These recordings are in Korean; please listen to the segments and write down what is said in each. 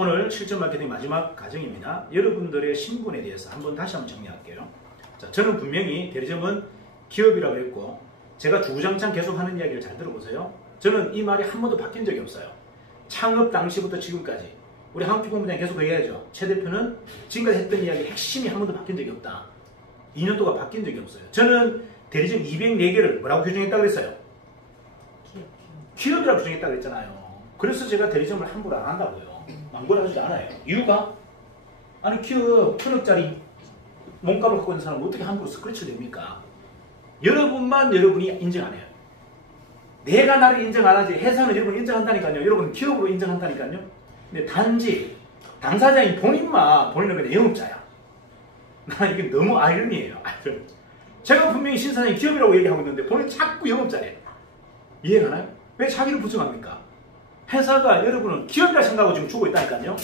오늘 실전 마케팅 마지막 과정입니다. 여러분들의 신분에 대해서 다시 한번 정리할게요. 자, 저는 분명히 대리점은 기업이라고 했고, 제가 주구장창 계속 하는 이야기를 잘 들어보세요. 저는 이 말이 한 번도 바뀐 적이 없어요. 창업 당시부터 지금까지. 우리 한국기본부장 계속 얘기하죠. 최 대표는 지금까지 했던 이야기 핵심이 한 번도 바뀐 적이 없다. 2년 동안 바뀐 적이 없어요. 저는 대리점 204개를 뭐라고 규정했다고 그랬어요? 기업이라고 규정했다고 그랬잖아요. 그래서 제가 대리점을 함부로 안 한다고요. 망고를 하지 않아요. 이유가? 아니 기업 1,000억짜리 몸값을 갖고 있는 사람은 어떻게 함부로 스크래치 됩니까? 여러분이 인정 안 해요. 내가 나를 인정 안 하지 회사는 여러분 인정한다니까요. 여러분 기업으로 인정한다니까요. 근데 단지 당사자인 본인은 그냥 영업자야. 나 이게 너무 아이러니예요. 제가 분명히 신사장이 기업이라고 얘기하고 있는데 본인 자꾸 영업자예요. 이해가나요? 왜 자기를 부정합니까? 회사가 여러분은 기업이라 생각하고 지금 주고 있다니까요.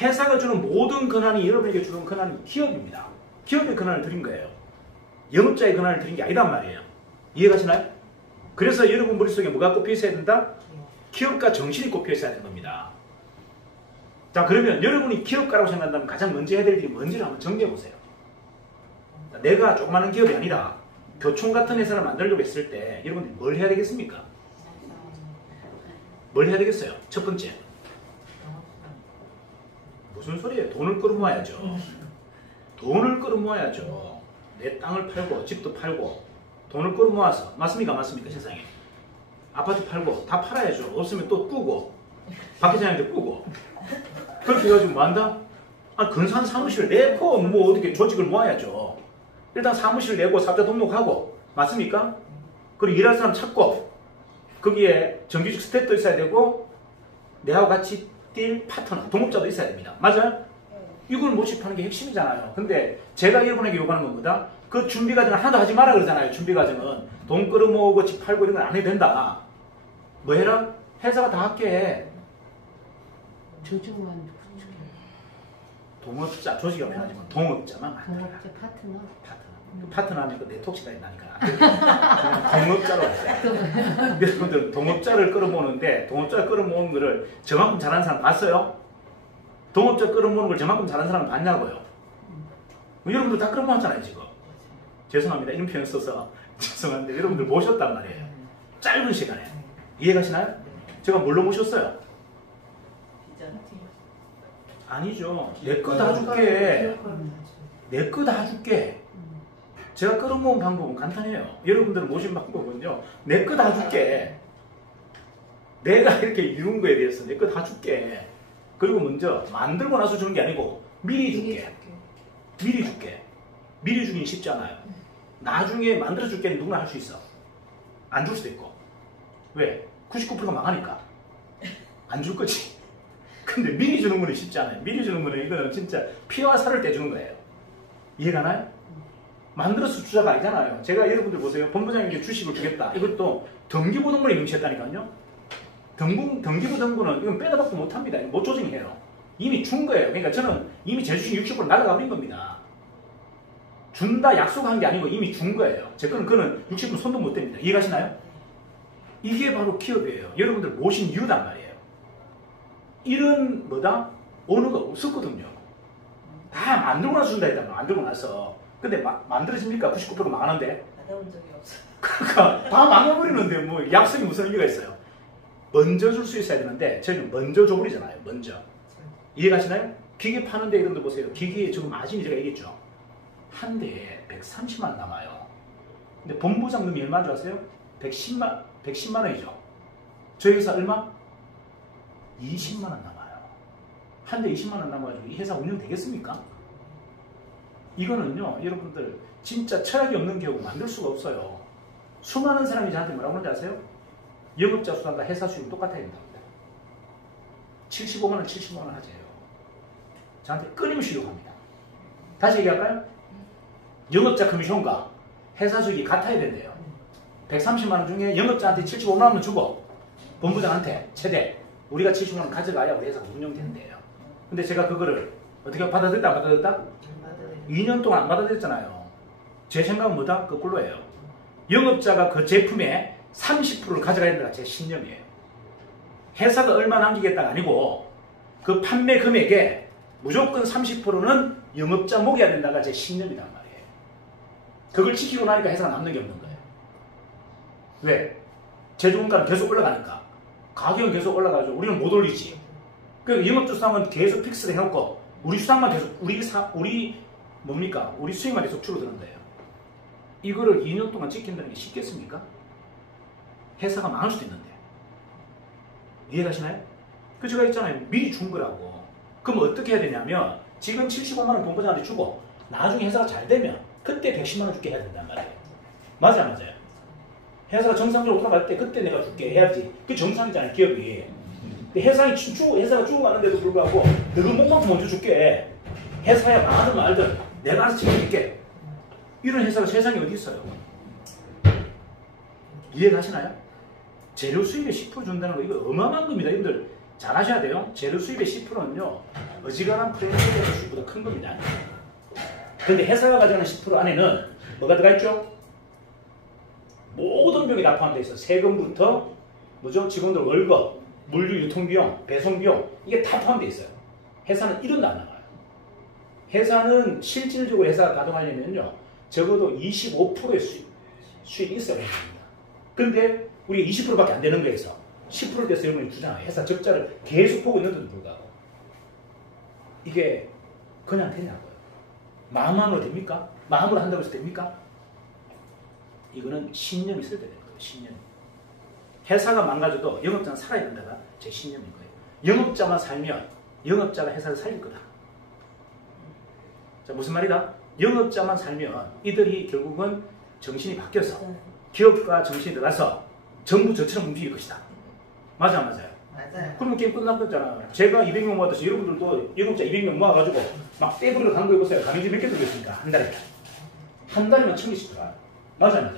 회사가 주는 모든 권한이 여러분에게 주는 권한이 기업입니다. 기업의 권한을 드린 거예요. 영업자의 권한을 드린 게 아니란 말이에요. 이해가시나요? 그래서 여러분 머릿속에 뭐가 꼽혀 있어야 된다? 기업가 정신이 꼽혀 있어야 되는 겁니다. 자, 그러면 여러분이 기업가라고 생각한다면 가장 먼저 해야 될 일이 뭔지를 한번 정리해 보세요. 내가 조그마한 기업이 아니라 교총 같은 회사를 만들려고 했을 때 여러분들이 뭘 해야 되겠습니까? 뭘 해야 되겠어요? 첫 번째, 무슨 소리예요? 돈을 끌어모아야죠. 돈을 끌어모아야죠. 내 땅을 팔고 집도 팔고 돈을 끌어모아서, 맞습니까? 맞습니까? 세상에 아파트 팔고 다 팔아야죠. 없으면 또 꾸고 박 회장한테 꾸고 그렇게 해가지고 뭐 한다? 근사한 사무실을 내고 뭐 어떻게 조직을 모아야죠. 일단 사무실 내고 사업자 등록하고, 맞습니까? 그리고 일할 사람 찾고, 거기에 정규직 스태프도 있어야 되고 내하고 같이 뛸 파트너, 동업자도 있어야 됩니다. 맞아요? 이걸 모집하는 게 핵심이잖아요. 근데 제가 여러분에게 요구하는 겁니다. 그 준비 과정을 하나도 하지 마라 그러잖아요. 준비 과정은 돈 끌어모으고 집 팔고 이런 건 안 해도 된다. 뭐 해라? 회사가 다 할게. 조직만 동업자, 조직이 아니지만 동업자만 동업자 파트너. 파트너 하면 그 네트워크가 있다니까. 그냥 동업자로 왔어요. 여러분들 동업자를 끌어모으는데, 동업자를 끌어모으는 거를 저만큼 잘하는 사람 봤어요? 동업자 끌어모으는 걸 저만큼 잘하는 사람 봤냐고요? 여러분들 다 끌어모았잖아요 지금. 죄송합니다. 이런 표현 써서 죄송한데 여러분들 모셨단 말이에요. 짧은 시간에. 이해가시나요? 제가 뭘로 모셨어요? 아니죠. 내 거 다 줄게. 내 거 다 줄게. 제가 끌어모은 방법은 간단해요. 여러분들을 모신 방법은요, 내 거 다 줄게. 내가 이렇게 이룬 거에 대해서 내 거 다 줄게. 그리고 먼저 만들고 나서 주는 게 아니고 미리 줄게. 미리 줄게. 미리 주긴 쉽잖아요. 나중에 만들어 줄게 누구나 할 수 있어. 안 줄 수도 있고. 왜? 99%가 망하니까. 안 줄 거지. 근데 미리 주는 거는 쉽지 않아요. 미리 주는 거는 이거는 진짜 피와 살을 떼주는 거예요. 이해가나요? 만들어서 주자가 아니잖아요. 제가 여러분들 보세요. 본부장님께 주식을 주겠다. 이것도 등기부등본에 명시했다니까요. 등기부등본은 이건 빼다 박도 못합니다. 못 조정해요. 이미 준 거예요. 그러니까 저는 이미 제 주식 60% 날아가 버린 겁니다. 준다 약속한 게 아니고 이미 준 거예요. 제 거는 그는 60% 손도 못 댑니다. 이해가시나요? 이게 바로 기업이에요. 여러분들 모신 이유단 말이에요. 이런 언어가 없었거든요. 다 만들고 나서 준다 했단 말이에요. 만들고 나서. 근데 만들어집니까? 99% 망하는데? 받아본 적이 없어요. 그러니까 다 망해버리는데 뭐 약속이 무슨 의미가 있어요? 먼저 줄 수 있어야 되는데 저희는 먼저 줘버리잖아요. 먼저. 이해가시나요? 기계 파는데 이런 데 보세요. 기계에 지금 마진이 제가 얘기했죠. 한 대에 130만 원 남아요. 근데 본부장님이 얼마인 줄 아세요? 110만 원이죠. 저희 회사 얼마? 20만 원 남아요. 한 대 20만 원 남아가지고 이 회사 운영되겠습니까? 이거는요, 여러분들 진짜 철학이 없는 기업을 만들 수가 없어요. 수많은 사람이 저한테 뭐라고 하는지 아세요? 영업자 수당과 회사 수익이 똑같아야 된답니다. 75만 원, 70만 원 하세요. 저한테 끊임없이 요구합니다. 다시 얘기할까요? 영업자 커미션과 회사 수익이 같아야 된대요. 130만 원 중에 영업자한테 75만 원을 주고 본부장한테 최대 우리가 70만 원 가져가야 우리 회사가 운영된대요. 근데 제가 그거를 어떻게 받아들였다 안 받아들였다? 2년 동안 안 받아들였잖아요. 제 생각은 뭐다? 거꾸로예요. 영업자가 그 제품의 30%를 가져가야 된다가 제 신념이에요. 회사가 얼마 남기겠다가 아니고 그 판매 금액에 무조건 30%는 영업자 먹여야 된다가 제 신념이란 말이에요. 그걸 지키고 나니까 회사가 남는 게 없는 거예요. 왜? 제조원가는 계속 올라가니까. 가격은 계속 올라가죠. 우리는 못 올리지. 그러니까 영업주 수당은 계속 픽스를 해놓고 우리 수당만 계속 우리 수익만 계속 줄어드는 거예요. 이거를 2년 동안 지킨다는 게 쉽겠습니까? 회사가 망할 수도 있는데. 이해가시나요? 그 제가 있잖아요. 미리 준 거라고. 그럼 어떻게 해야 되냐면 지금 75만 원 본부장한테 주고 나중에 회사가 잘 되면 그때 110만 원 줄게 해야 된단 말이에요. 맞아요. 회사가 정상적으로 돌아갈 때 그때 내가 줄게 해야지. 그게 정상이잖아요, 기업이. 근데 회사가 죽어가는데도 불구하고 너가 목만큼 먼저 줄게. 회사야 망하든 말든 내가 알아서 책임질게. 이런 회사가 세상에 어디 있어요? 이해가시나요? 재료 수입의 10% 준다는 거 이거 어마어마한 겁니다. 여러분들 잘 아셔야 돼요. 재료 수입의 10%는요 어지간한 프랜차이즈 수입보다 큰 겁니다. 근데 회사가 가져가는 10% 안에는 뭐가 들어가 있죠? 모든 비용이 다 포함되어 있어. 세금부터 직원들 월급, 물류 유통비용, 배송비용 이게 다 포함되어 있어요. 회사는 1원도 안 나가요. 회사는 실질적으로 회사가 가동하려면요 적어도 25%의 수익이 있어야 됩니다. 근데 우리가 20%밖에 안 되는 거에서 10% 돼서 여러분이 주잖아요. 회사 적자를 계속 보고 있는데도 불구하고 이게 그냥 되냐고요. 마음으로 됩니까? 마음으로 한다고 해서 됩니까? 이거는 신념이 있어야 되는 거예요. 신념. 회사가 망가져도 영업자는 살아야 된다가 제 신념인 거예요. 영업자만 살면 영업자가 회사를 살릴 거다. 자, 무슨 말이다? 영업자만 살면 이들이 결국은 정신이 바뀌어서 기업과 정신이 들어가서 전부 저처럼 움직일 것이다. 맞아요. 그러면 게임 끝난 거잖아. 제가 200명 모아서 여러분들도 영업자 200명 모아가지고 막 떼부리러 간 거 해보세요. 가맹점 몇 개 들어있습니까? 한 달에. 한 달이면 1000개씩 들어가요. 맞아요.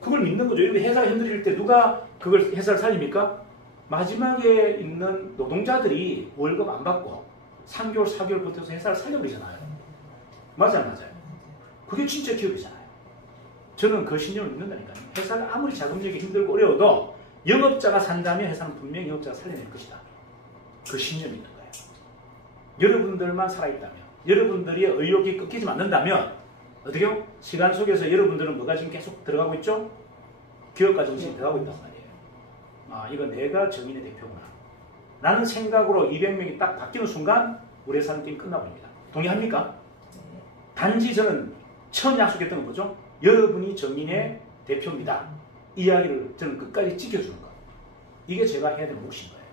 그걸 믿는 거죠. 여러분 회사가 힘들일 때 누가 그걸 회사를 살립니까? 마지막에 있는 노동자들이 월급 안 받고 3개월, 4개월 버텨서 회사를 살려버리잖아요. 맞아요. 그게 진짜 기업이잖아요. 저는 그 신념을 믿는다니까요. 회사를 아무리 자금력이 힘들고 어려워도 영업자가 산다면 회사는 분명히 영업자가 살려낼 것이다. 그 신념이 있는 거예요. 여러분들만 살아있다면, 여러분들의 의욕이 꺾이지 않는다면 어떻게요? 시간 속에서 여러분들은 뭐가 지금 계속 들어가고 있죠? 기업가 정신이 들어가고 있단 말이에요. 아, 이거 내가 정인의 대표구나. 라는 생각으로 200명이 딱 바뀌는 순간 우리 회사는 게임 끝나버립니다. 동의합니까? 단지 저는 처음 약속했던 건 뭐죠? 여러분이 정인의 대표입니다. 이야기를 저는 끝까지 지켜주는 것. 이게 제가 해야 될 몫인 거예요.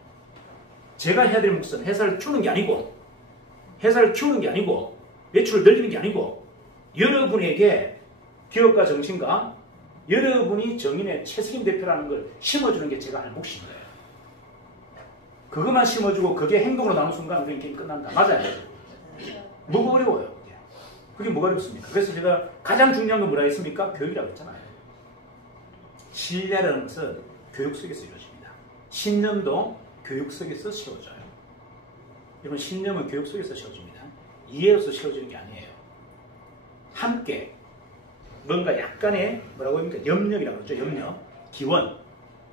제가 해야 될 몫은 회사를 키우는 게 아니고 매출을 늘리는 게 아니고 여러분에게 기업가 정신과 여러분이 정인의 최승임 대표라는 걸 심어주는 게 제가 할 몫인 거예요. 그것만 심어주고 그게 행동으로 나오는 순간 우리 게임 끝난다. 맞아요. 뭐가 어려워요. 그게 뭐가 어렵습니까? 그래서 제가 가장 중요한 건 뭐라 했습니까? 교육이라고 했잖아요. 신뢰라는 것은 교육 속에서 이루어집니다. 신념도 교육 속에서 세워져요. 여러분 신념은 교육 속에서 세워집니다. 이해로서 세워지는 게 아니에요. 함께 뭔가 약간의 뭐라고 합니까? 염력이라고 그러죠. 염력, 기원.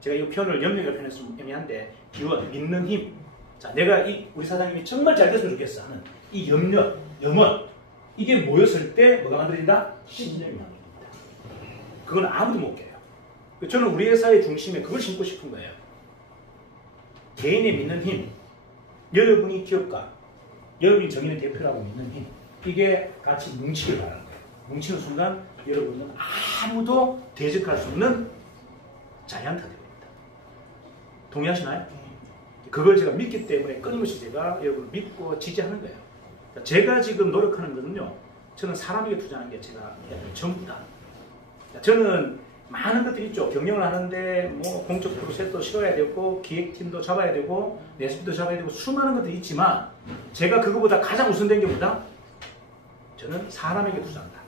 제가 이 표현을 염력이라고 표현했으면 애매한데 기원, 믿는 힘. 자, 내가 우리 사장님이 정말 잘 됐으면 좋겠어 하는 이 염력, 염원. 이게 모였을 때 뭐가 만들어진다? 신념이 만들어진다. 그건 아무도 못 깨요. 저는 우리 회사의 중심에 그걸 심고 싶은 거예요. 개인의 믿는 힘, 여러분이 기업가, 여러분이 정인의 대표라고 믿는 힘, 이게 같이 뭉치길 바라는 거예요. 뭉치는 순간 여러분은 아무도 대적할 수 없는 자이언트가 됩니다. 동의하시나요? 그걸 제가 믿기 때문에 끊임없이 제가 여러분을 믿고 지지하는 거예요. 제가 지금 노력하는 거는요, 저는 사람에게 투자하는 게 제가 해야 될 전부다. 저는 많은 것들이 있죠. 경영을 하는데 뭐 공적 프로세스도 실어야 되고 기획팀도 잡아야 되고 레시피도 잡아야 되고 수많은 것들이 있지만 제가 그거보다 가장 우선된 게 뭐다? 저는 사람에게 투자한다.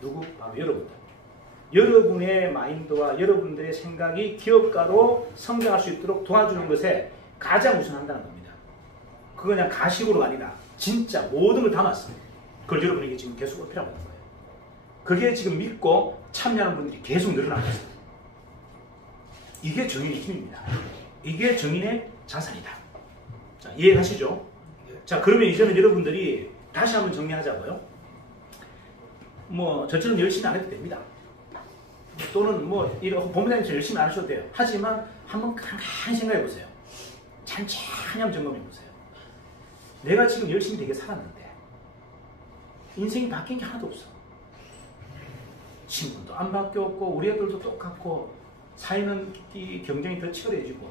누구? 바로 여러분들. 여러분의 마인드와 여러분들의 생각이 기업가로 성장할 수 있도록 도와주는 것에 가장 우선한다는 겁니다. 그거 그냥 가식으로가 아니라 진짜 모든 걸 담았어요. 그걸 여러분에게 지금 계속 어필하고 있는 거예요. 그게 지금 믿고 참여하는 분들이 계속 늘어나고 있어요. 이게 정인의 힘입니다. 이게 정인의 자산이다. 자, 이해가시죠? 자, 그러면 이제는 여러분들이 다시 한번 정리하자고요. 뭐 저처럼 열심히 안 해도 됩니다. 또는 뭐 이런 본부장님처럼 열심히 안 하셔도 돼요. 하지만 한번 가만히 생각해 보세요. 찬찬히 한번 점검해 보세요. 내가 지금 열심히 되게 살았는데 인생이 바뀐 게 하나도 없어. 신분도 안 바뀌었고 우리 애들도 똑같고 사회는 이 경쟁이 더 치열해지고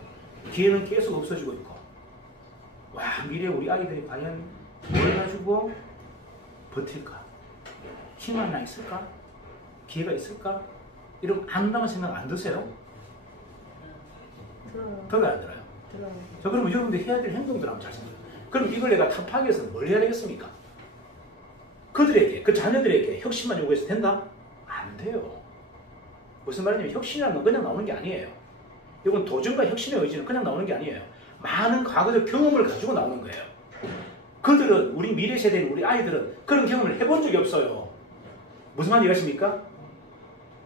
기회는 계속 없어지고 있고 와 미래 우리 아이들이 과연 뭘 가지고 버틸까? 힘 하나 있을까? 기회가 있을까? 이런 안담한 생각 안 드세요? 들어요 안 들어요? 들어요. 자 그러면 여러분들 해야 될 행동들 한번 잘 생각해요. 그럼 이걸 내가 타파하기 위해서 뭘 해야 되겠습니까? 그들에게 그 자녀들에게 혁신만 요구해서 된다? 안 돼요. 무슨 말이냐면 혁신이라는 건 그냥 나오는 게 아니에요. 이건 도전과 혁신의 의지는 그냥 나오는 게 아니에요. 많은 과거적 경험을 가지고 나오는 거예요. 그들은 우리 미래 세대인 우리 아이들은 그런 경험을 해본 적이 없어요. 무슨 말인지 이해하십니까?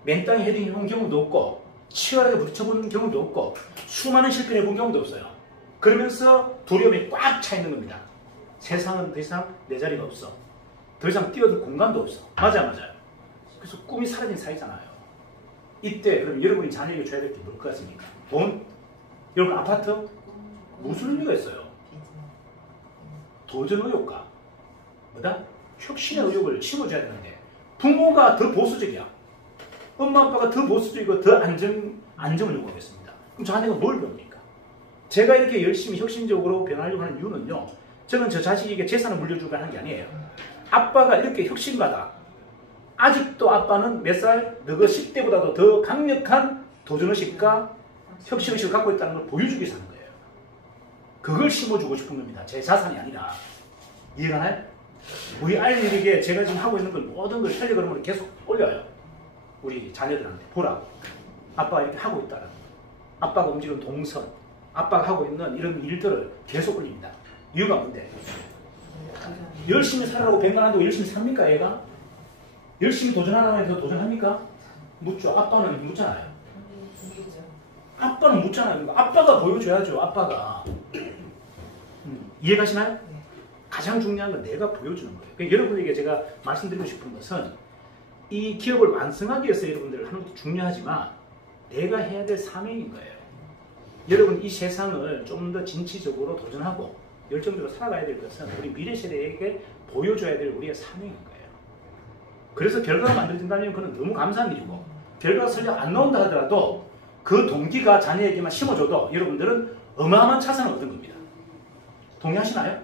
맨 땅에 헤딩해본 경험도 없고 치열하게 부딪혀본 경험도 없고 수많은 실패를 해본 경험도 없어요. 그러면서 두려움이 꽉 차 있는 겁니다. 세상은 더 이상 내 자리가 없어. 더 이상 뛰어들 공간도 없어. 맞아요. 그래서 꿈이 사라진 사이잖아요. 이때 그럼 여러분이 자녀에게 줘야 될 게 뭘 것 같습니까? 돈? 여러분 아파트? 무슨 의미가 있어요? 도전 의욕과 뭐다? 혁신의 의욕을 심어줘야 되는데 부모가 더 보수적이야. 엄마 아빠가 더 보수적이고 더 안정을 요구하겠습니다. 그럼 자녀가 뭘 배웁니까? 제가 이렇게 열심히 혁신적으로 변하려고 하는 이유는요. 저는 저 자식에게 재산을 물려주고 하는 게 아니에요. 아빠가 이렇게 혁신가다. 아직도 아빠는 몇 살? 너가 10대보다도 더 강력한 도전의식과 혁신의식을 갖고 있다는 걸 보여주기 위해서 하는 거예요. 그걸 심어주고 싶은 겁니다. 제 자산이 아니라. 이해가나요? 우리 아이들에게 제가 지금 하고 있는 걸 모든 걸 텔레그램으로 계속 올려요. 우리 자녀들한테 보라고. 아빠가 이렇게 하고 있다는 거. 아빠가 움직이는 동선, 아빠가 하고 있는 이런 일들을 계속 올립니다. 이유가 뭔데? 열심히 살아라고 백만한다고 열심히 삽니까 얘가? 열심히 도전하라고 해서 도전합니까? 묻죠. 아빠는 묻잖아요. 아빠는 묻잖아요. 아빠가 보여줘야죠. 아빠가. 이해가시나요? 가장 중요한 건 내가 보여주는 거예요. 그러니까 여러분에게 제가 말씀드리고 싶은 것은 이 기업을 완성하기 위해서 여러분들 하는 것도 중요하지만 내가 해야 될 사명인 거예요. 여러분 이 세상을 좀 더 진취적으로 도전하고 열정적으로 살아가야 될 것은 우리 미래 세대에게 보여줘야 될 우리의 사명인 거예요. 그래서 결과가 만들어진다면 그건 너무 감사한 일이고 결과가 설령 안 나온다 하더라도 그 동기가 자녀에게만 심어줘도 여러분들은 어마어마한 차선을 얻은 겁니다. 동의하시나요?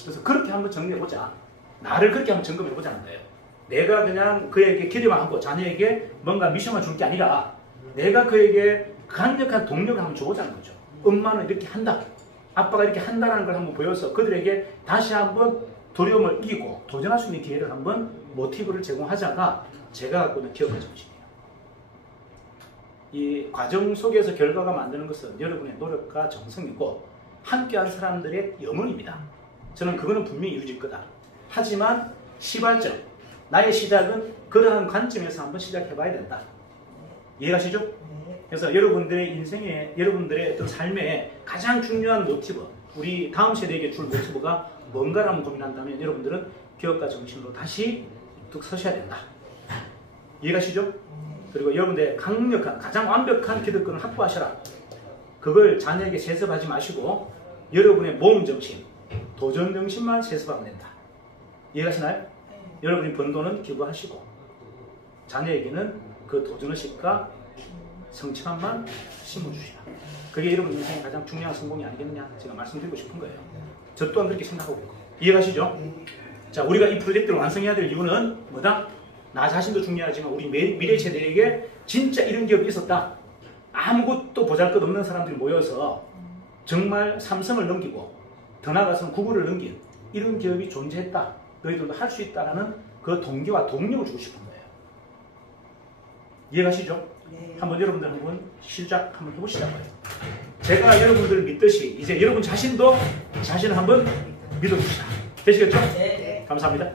그래서 그렇게 한번 정리해보자. 나를 그렇게 한번 점검해보자는 거예요. 내가 그냥 그에게 기대만 하고 자녀에게 뭔가 미션만 줄 게 아니라 내가 그에게 강력한 동력을 한번 줘보자는 거죠. 엄마는 이렇게 한다. 아빠가 이렇게 한다는 걸 한번 보여서 그들에게 다시 한번 두려움을 이기고 도전할 수 있는 기회를 한번 모티브를 제공하자가 제가 갖고 있는 기업의 정신이에요. 이 과정 속에서 결과가 만드는 것은 여러분의 노력과 정성이고 함께한 사람들의 염원입니다. 저는 그거는 분명히 이루어질 거다. 하지만 시발점, 나의 시작은 그러한 관점에서 한번 시작해봐야 된다. 이해가시죠? 그래서 여러분들의 인생에, 여러분들의 어떤 삶에 가장 중요한 모티브, 우리 다음 세대에게 줄 모티브가 뭔가를 한번 고민한다면 여러분들은 기업가 정신으로 다시 뚝 서셔야 된다. 이해가시죠? 그리고 여러분들의 강력한, 가장 완벽한 기득권을 확보하셔라. 그걸 자녀에게 세습하지 마시고 여러분의 모험 정신, 도전 정신만 세습하면 된다. 이해가시나요? 여러분이 번 돈은 기부하시고 자녀에게는 그 도전의식과 성취감만 심어주시라. 그게 여러분 인생의 가장 중요한 성공이 아니겠느냐 제가 말씀드리고 싶은 거예요. 저 또한 그렇게 생각하고 있고. 이해가시죠? 자, 우리가 이 프로젝트를 완성해야 될 이유는 뭐다? 나 자신도 중요하지만 우리 미래 세대에게 진짜 이런 기업이 있었다. 아무것도 보잘것없는 사람들이 모여서 정말 삼성을 넘기고 더 나아가서는 구글을 넘긴 이런 기업이 존재했다. 너희들도 할 수 있다라는 그 동기와 동력을 주고 싶은 거예요. 이해가시죠? 네. 한번 여러분들 한번 시작 한번 해보시자고요. 제가 여러분들을 믿듯이 이제 여러분 자신도 자신을 한번 믿어주시다. 되시겠죠? 네. 감사합니다.